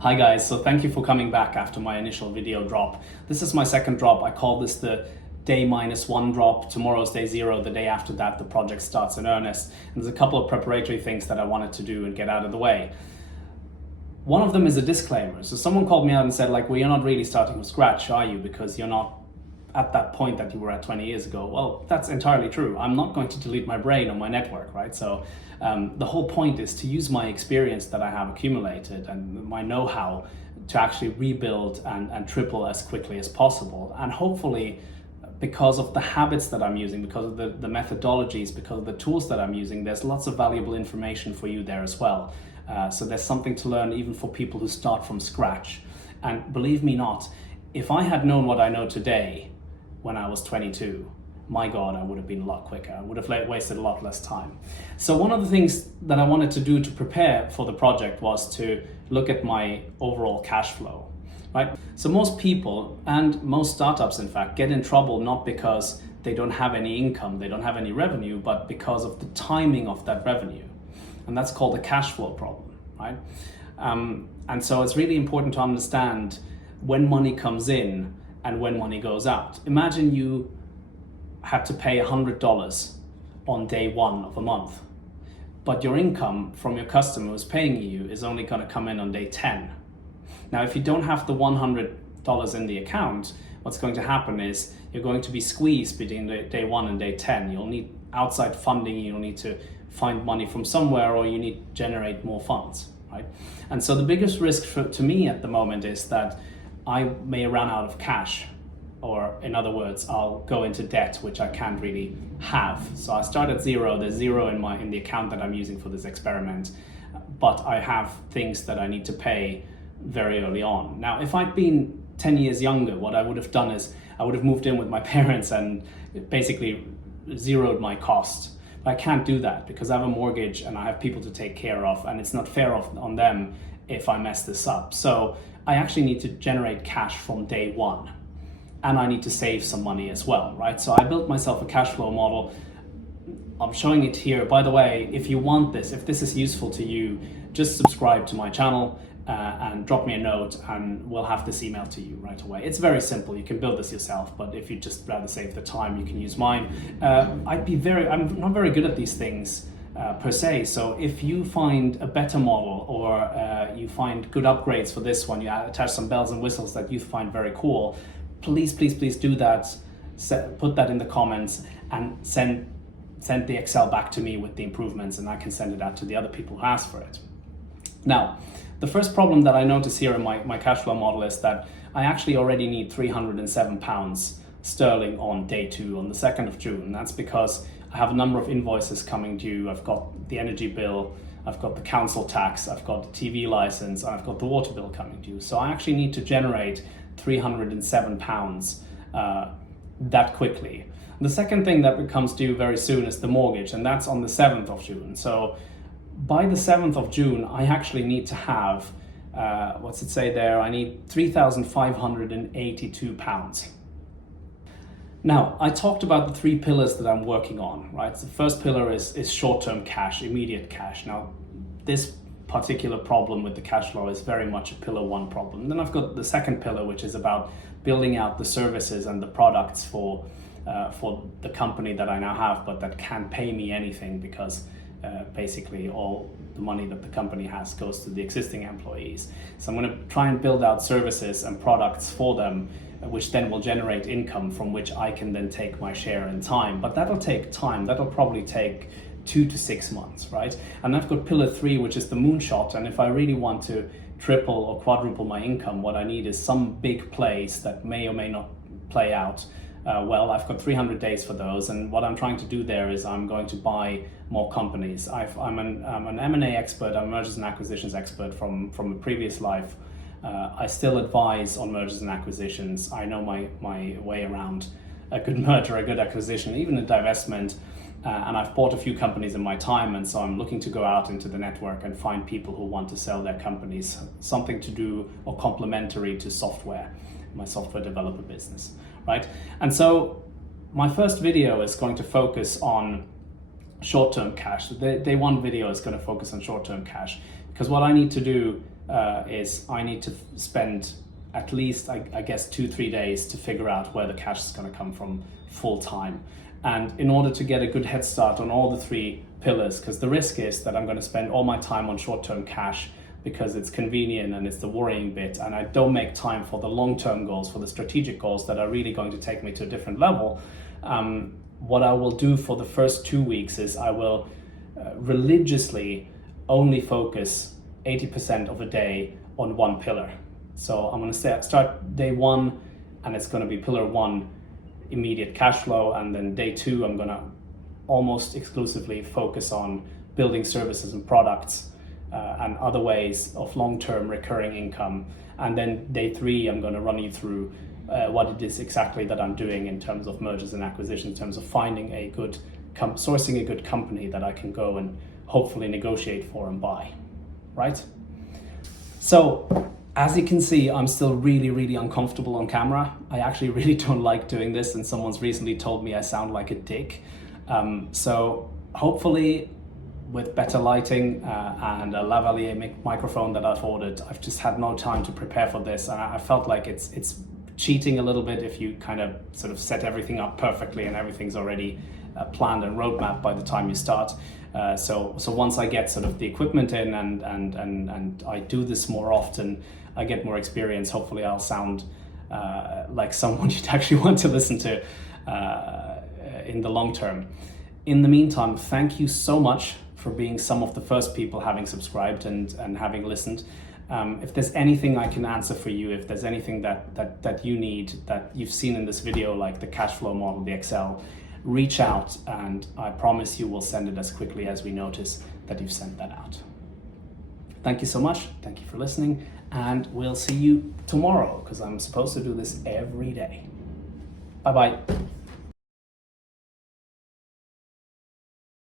Hi guys, so thank you for coming back after my initial video drop. This is my second drop. I call this the day -1 drop. Tomorrow's day 0, the day after that the project starts in earnest. And there's a couple of preparatory things that I wanted to do and get out of the way. One of them is a disclaimer. So someone called me out and said, like, well, you're not really starting from scratch, are you? Because you're not at that point that you were at 20 years ago. Well, that's entirely true. I'm not going to delete my brain or my network, right? So the whole point is to use my experience that I have accumulated and my know-how to actually rebuild and triple as quickly as possible. And hopefully, because of the habits that I'm using, because of the methodologies, because of the tools that I'm using, there's lots of valuable information for you there as well. So there's something to learn even for people who start from scratch. And believe me not, if I had known what I know today when I was 22, my God, I would have been a lot quicker. I would have wasted a lot less time. So one of the things that I wanted to do to prepare for the project was to look at my overall cash flow, right? So most people, and most startups in fact, get in trouble not because they don't have any income, they don't have any revenue, but because of the timing of that revenue. And that's called a cash flow problem, right? And so it's really important to understand when money comes in and when money goes out. Imagine you had to pay $100 on day 1 of a month, but your income from your customer who's paying you is only going to come in on day 10. Now, if you don't have the $100 in the account, what's going to happen is you're going to be squeezed between day 1 and day 10. You'll need outside funding, you'll need to find money from somewhere, or you need to generate more funds, right? And so the biggest risk to me at the moment is that I may run out of cash, or in other words, I'll go into debt, which I can't really have. So I start at 0, there's 0 in the account that I'm using for this experiment, but I have things that I need to pay very early on. Now, if I'd been 10 years younger, what I would have done is I would have moved in with my parents and basically zeroed my cost. But I can't do that because I have a mortgage and I have people to take care of, and it's not fair on them if I mess this up. So I actually need to generate cash from day 1. And I need to save some money as well, right? So I built myself a cash flow model. I'm showing it here. By the way, if you want this, if this is useful to you, just subscribe to my channel and drop me a note and we'll have this email to you right away. It's very simple. You can build this yourself, but if you'd just rather save the time, you can use mine. I'm not very good at these things per se. So if you find a better model or you find good upgrades for this one, you attach some bells and whistles that you find very cool, please do that. Put that in the comments and send the Excel back to me with the improvements, and I can send it out to the other people who ask for it. Now, the first problem that I notice here in my cash flow model is that I actually already need £307 sterling on day 2, on the 2nd of June. That's because I have a number of invoices coming due. I've got the energy bill, I've got the council tax, I've got the TV license, and I've got the water bill coming due. So I actually need to generate £307 that quickly. The second thing that becomes due very soon is the mortgage, and that's on the 7th of June. So by the 7th of June, I actually need to have, what's it say there? I need £3,582. Now, I talked about the 3 pillars that I'm working on, right? The first pillar is short-term cash, immediate cash. Now, this particular problem with the cash flow is very much a pillar 1 problem. And then I've got the second pillar, which is about building out the services and the products for the company that I now have, but that can't pay me anything because basically all the money that the company has goes to the existing employees. So I'm going to try and build out services and products for them, which then will generate income from which I can then take my share in time. But that'll take time. That'll probably take 2 to 6 months, right? And I've got pillar 3, which is the moonshot. And if I really want to triple or quadruple my income, what I need is some big plays that may or may not play out. Well, I've got 300 days for those, and what I'm trying to do there is I'm going to buy more companies. I'm an M&A expert, I'm a mergers and acquisitions expert from a previous life. I still advise on mergers and acquisitions. I know my way around a good merger, a good acquisition, even a divestment. And I've bought a few companies in my time, and so I'm looking to go out into the network and find people who want to sell their companies, something to do or complementary to software, my software developer business, right? And so my first video is going to focus on short-term cash. The day 1 video is going to focus on short-term cash, because what I need to do is I need to spend at least, I guess, 2-3 days to figure out where the cash is going to come from full time. And in order to get a good head start on all the 3 pillars, because the risk is that I'm going to spend all my time on short-term cash because it's convenient and it's the worrying bit, and I don't make time for the long-term goals, for the strategic goals that are really going to take me to a different level. What I will do for the first 2 weeks is I will religiously only focus 80% of a day on one pillar. So I'm going to start day 1, and it's going to be pillar 1, immediate cash flow, and then day 2 I'm going to almost exclusively focus on building services and products and other ways of long-term recurring income. And then day 3 I'm going to run you through what it is exactly that I'm doing in terms of mergers and acquisitions, in terms of finding a good sourcing a good company that I can go and hopefully negotiate for and buy, right? So as you can see, I'm still really uncomfortable on camera. I actually really don't like doing this, and someone's recently told me I sound like a dick. So hopefully with better lighting and a lavalier microphone that I've ordered, I've just had no time to prepare for this, and I felt like it's cheating a little bit if you kind of sort of set everything up perfectly and everything's already planned and roadmap by the time you start. So once I get sort of the equipment in and I do this more often, I get more experience. Hopefully I'll sound like someone you'd actually want to listen to in the long term. In the meantime, thank you so much for being some of the first people having subscribed and having listened. If there's anything I can answer for you, if there's anything that you need, that you've seen in this video, like the cash flow model, the Excel, reach out, and I promise you we'll send it as quickly as we notice that you've sent that out. Thank you so much. Thank you for listening, and we'll see you tomorrow, because I'm supposed to do this every day. Bye-bye.